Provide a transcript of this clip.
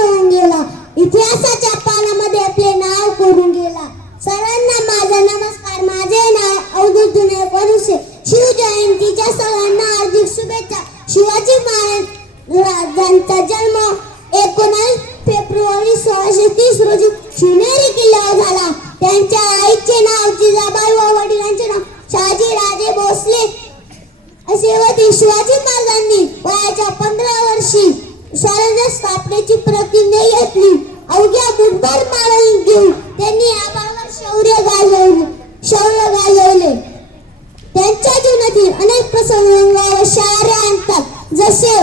होऊन गेला, इतिहासाच्या पानामध्ये आपले नाव कोरून गेला. सर्वांना माझा नमस्कार. माझे नाव अवधूत जुने वरुसे. शिवजयंतीच्या सर्वांना हार्दिक शुभेच्छा. शिवाजी महाराजांचा जन्म 19 फेब्रुवारी 1630 रोजी शिवनेरी किल्ल्यावर झाला. त्यांच्या आईचे नाव जिजाबाई व वडिलांचे नाव शहाजी राजे भोसले असे होते. शिवाजी महाराजांनी वयाच्या 15 वर्षी स्वराज्य स्थापनेची प्रतिज्ञा घेतली. अवघ्या मुठभर मारण घेऊन त्यांनी या भागात शौर्य गाजवले. त्यांच्या जीवनातील अनेक प्रसंग शाळे आणतात, जसे